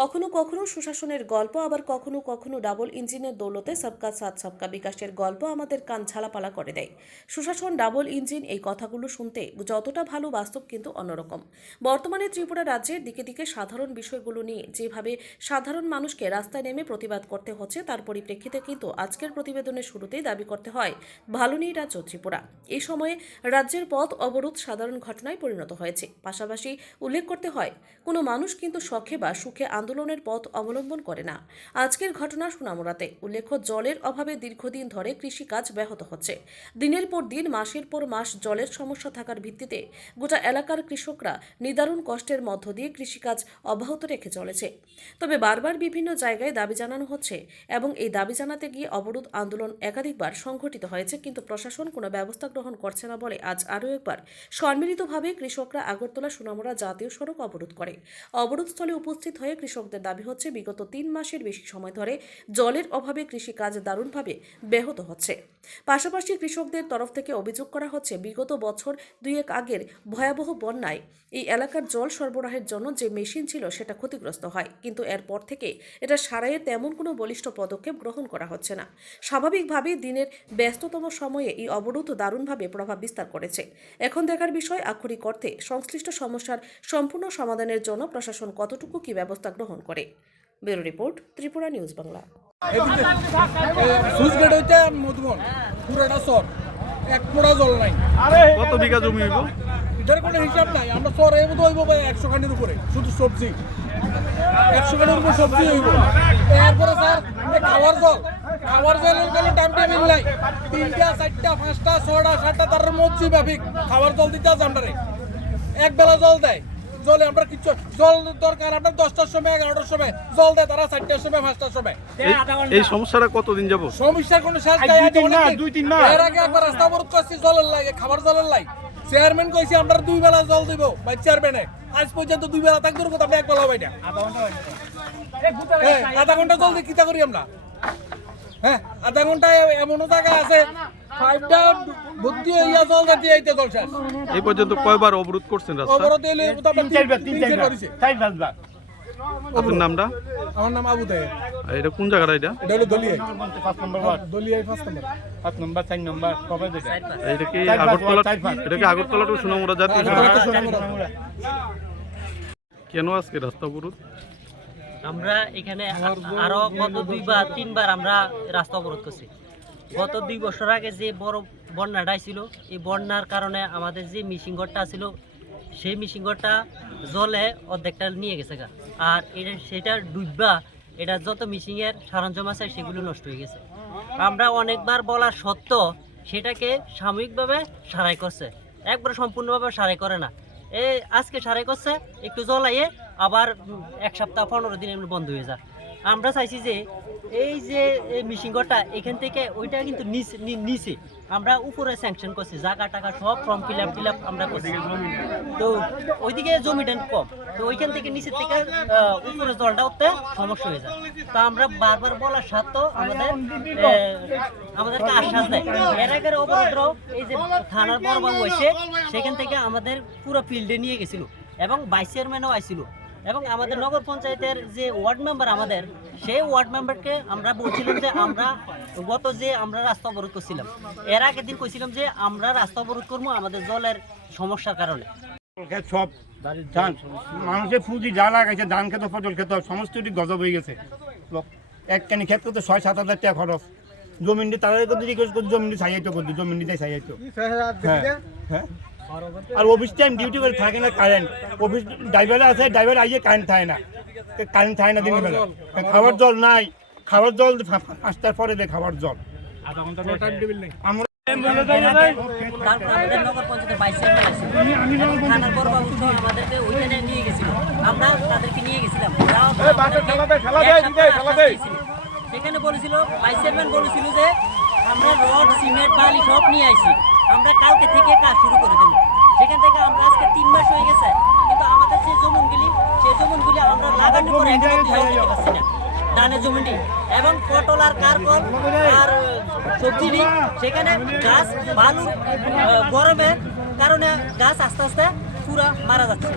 কখনো কখনো সুশাসনের গল্প, আবার কখনো কখনো ডাবল ইঞ্জিনের দৌলতে সবকা সাথ সবকা বিকাশের গল্প আমাদের কান ঝালাপালা করে দেয়। সুশাসন, ডাবল ইঞ্জিন, এই কথাগুলো শুনতে যতটা ভালো, বাস্তব কিন্তু অন্যরকম। বর্তমানে ত্রিপুরা রাজ্যের দিকে দিকে সাধারণ বিষয়গুলো নিয়ে যেভাবে সাধারণ মানুষকে রাস্তায় নেমে প্রতিবাদ করতে হচ্ছে, তার পরিপ্রেক্ষিতে কিন্তু আজকের প্রতিবেদনের শুরুতেই দাবি করতে হয় ভালো নেই রাজ্য ত্রিপুরা। এই সময়ে রাজ্যের পথ অবরোধ সাধারণ ঘটনায় পরিণত হয়েছে। পাশাপাশি উল্লেখ করতে হয়, কোনো মানুষ কিন্তু শখে বা সুখে আন্দোলনের পথ অবলম্বন করে না। আজকের ঘটনা সোনামুড়াতে। উল্লেখ্য, জলের অভাবে দীর্ঘদিন ধরে কৃষিকাজ ব্যাহত হচ্ছে। দিনের পর দিন, মাসের পর মাস জলের সমস্যা থাকার ভিত্তিতে গোটা এলাকার কৃষকরা নিদারুণ কষ্টের মধ্য দিয়ে কৃষিকাজ অব্যাহত রেখে চলেছে। তবে বারবার বিভিন্ন জায়গায় দাবি জানানো হচ্ছে এবং এই দাবি জানাতে গিয়ে অবরোধ আন্দোলন একাধিকবার সংঘটিত হয়েছে, কিন্তু প্রশাসন কোনো ব্যবস্থা গ্রহণ করছে না বলে আজ আরও একবার সম্মিলিতভাবে কৃষকরা আগরতলা সোনামুড়া জাতীয় সড়ক অবরোধ করে। অবরোধস্থলে উপস্থিত হয়ে কৃষকদের দাবি হচ্ছে, বিগত 3 মাসের বেশি সময় ধরে জলের অভাবে কৃষিকাজ দারুণভাবে ব্যাহত হচ্ছে। পাশাপাশি কৃষকদের তরফ থেকে অভিযোগ করা হচ্ছে, বিগত বছর দুয়েক আগের ভয়াবহ বন্যায় এই এলাকার জল সরবরাহের জন্য যে মেশিন ছিল সেটা ক্ষতিগ্রস্ত হয়, কিন্তু এরপর থেকে এটা সারাইয়ের তেমন কোনো বলিষ্ঠ পদক্ষেপ গ্রহণ করা হচ্ছে না। স্বাভাবিকভাবেই দিনের ব্যস্ততম সময়ে এই অবরোধ দারুণভাবে প্রভাব বিস্তার করেছে। এখন দেখার বিষয়, আক্ষরিক অর্থে সংশ্লিষ্ট সমস্যার সম্পূর্ণ সমাধানের জন্য প্রশাসন কতটুকু কি ব্যবস্থা গ্রহণ করে। Bureau report, Tripura news Bangla. Sluice gate হইতে মধুবন পুরোটা সর এক ফোঁটা জল নাই। কত বিঘা জমি হইব? এটার কোনো হিসাব নাই। আমরা সর এই মতো হইব 100 খানির উপরে, শুধু সবজি 100 খানির উপরে সবজি হইব। এরপরে স্যার খাওয়ার জলের কোনো টাইম টেবিল নাই। 3টা 4টা 5টা 6টা 7টা তার মধ্যে ব্যাপিক খাওয়ার জল দিতে আছে। আমরা এক বেলা জল দেয়, জলে আমরা কিছু জল দরকার আপনার 10টার সময় 11টার সময় জল দেয়, তারা 4টার সময় 5টার সময়। এই সমস্যাটা কতদিন যাব? সমস্যার কোনো শেষ নাই। 2-3 মাস এর আগে একবার রাস্তা অবরোধ করছি জলের লাগে, খাবার জলের লাগে। চেয়ারম্যান কইছে আমরা 2 বেলা জল দিব, ভাই চেয়ারম্যানে আজ পর্যন্ত 2 বেলা থাকতে কথা আপনি 1 বেলা পাই না। আধা ঘন্টা জল দিয়ে কিতা করি আমরা? হ্যাঁ, আধা ঘন্টা এমন জায়গা আছে 5টা বুদ্ধি হইয়া জল দিয়ে আইতে জল শেষ। এই পর্যন্ত কয়বার অবরোধ করছেন রাস্তা? অবরোধ হইলে তো আমরা 3-4 করেছি। আপনার নামটা? আমার নাম আবু দে। আর এটা কোন জায়গাটা? এটা হলো দলিয়ায় 5 নম্বর ওয়ার্ড, দলিয়ায় 5 নম্বর 5 নম্বর 4 নম্বর কবে দিতে? এটা কি আগরতলা? এটা কি আগরতলা টু সোনামুড়া জাতীয় সড়ক? কেন আজকে রাস্তা অবরোধ? আমরা এখানে আরো গত 2 বা 3 বার আমরা রাস্তা অবরোধ করছি। গত 2 বছর আগে যে বড় বন্যাটা ছিল, এই বন্যার কারণে আমাদের যে মিশিং ঘরটা ছিল, সেই মিশিং ঘরটা জলে অর্ধেকটা নিয়ে গেছে গা। আর সেটা ডুববা, এটা যত মিশিংয়ের সরঞ্জাম আছে সেগুলো নষ্ট হয়ে গেছে। আমরা অনেকবার বলার সত্ত্বেও সেটাকে সাময়িকভাবে সারাই করছে, একবার সম্পূর্ণভাবে সারাই করে না। আজকে সারাই করছে, একটু জ্বলাইয়ে আবার 1 সপ্তাহ 15 দিন এমনি বন্ধ হয়ে যায়। আমরা চাইছি যে এই যে মিশিং ঘরটা এখান থেকে ওইটা কিন্তু নিচে আমরা উপরে স্যাংশন করছি, জায়গা টাকা সব ফর্ম ফিল আপ আমরা করছি। তো ওইদিকে জমিটা কম, তো ওইখান থেকে নিচের থেকে উপরে জলটা উঠতে সমস্যা হয়ে যায়। তো আমরা বারবার বলার সত্ত্বেও আমাদেরকে আশ্বাস দেয়। এর আগের অবরোধ এই যে থানার বড়বাবু হয়েছে, সেখান থেকে আমাদের পুরো ফিল্ডে নিয়ে গেছিল এবং ভাইস চেয়ারম্যানও আইছিল এবং আমাদের নগর পঞ্চায়েতের যে ওয়ার্ড মেম্বার আমাদের, সেই ওয়ার্ড মেম্বারকে আমরা বলছিলাম যে আমরা রাস্তা অবরোধ করছিলাম, এর আগের দিন কইছিলাম যে আমরা রাস্তা অবরোধ করবো আমাদের জলের সমস্যার কারণে। সব ধান মানুষের পুঁজি যা লাগাইছে, ধান খেত ফসল খেত সমস্তটি গজব হয়ে গেছে। একখানি ক্ষেত করতে 6-7 হাজার টাকা খরচ। জমিনটি তাদের রিকোয়েস্ট করছি, জমিনটি ছাইয়াইতো করছি, জমিনটি ছাইয়াইতো। হ্যাঁ, আর অফিস টাইম ডিউটি করে থাকে না কারেন্ট। অফিস ড্রাইভার আছে, ড্রাইভার আইয়ে কারেন্ট থাকে না, দিনের বেলা। খাবার জল নাই, খাবার জল 5টার পরে দেয় খাবার জল। আমরা তারপর আমাদের নগর পঞ্চায়েতের ভাইস চেয়ারম্যান আছে, থানার বড়বাবু আমাদেরকে ওইখানে নিয়ে গেছিল, আমরা তাদেরকে নিয়ে গেছিলাম। সেখানে বলেছিল, ভাইস চেয়ারম্যান বলেছিল যে আমরা রড সিমেন্ট বালি সব নিয়ে আইছি, আমরা কালকে থেকে কাজ শুরু করে দেবো। সেখান থেকে আমরা আজকে 3 মাস হয়ে গেছে, কিন্তু আমাদের যে জমিনগুলি আমরা লাগানোর পরে দিতে পারছি না। ধানের জমিটি এবং পটল আর কারকল আর সবজি, সেখানে গাছ বালু গরমের কারণে গাছ আস্তে আস্তে পুরা মারা যাচ্ছে।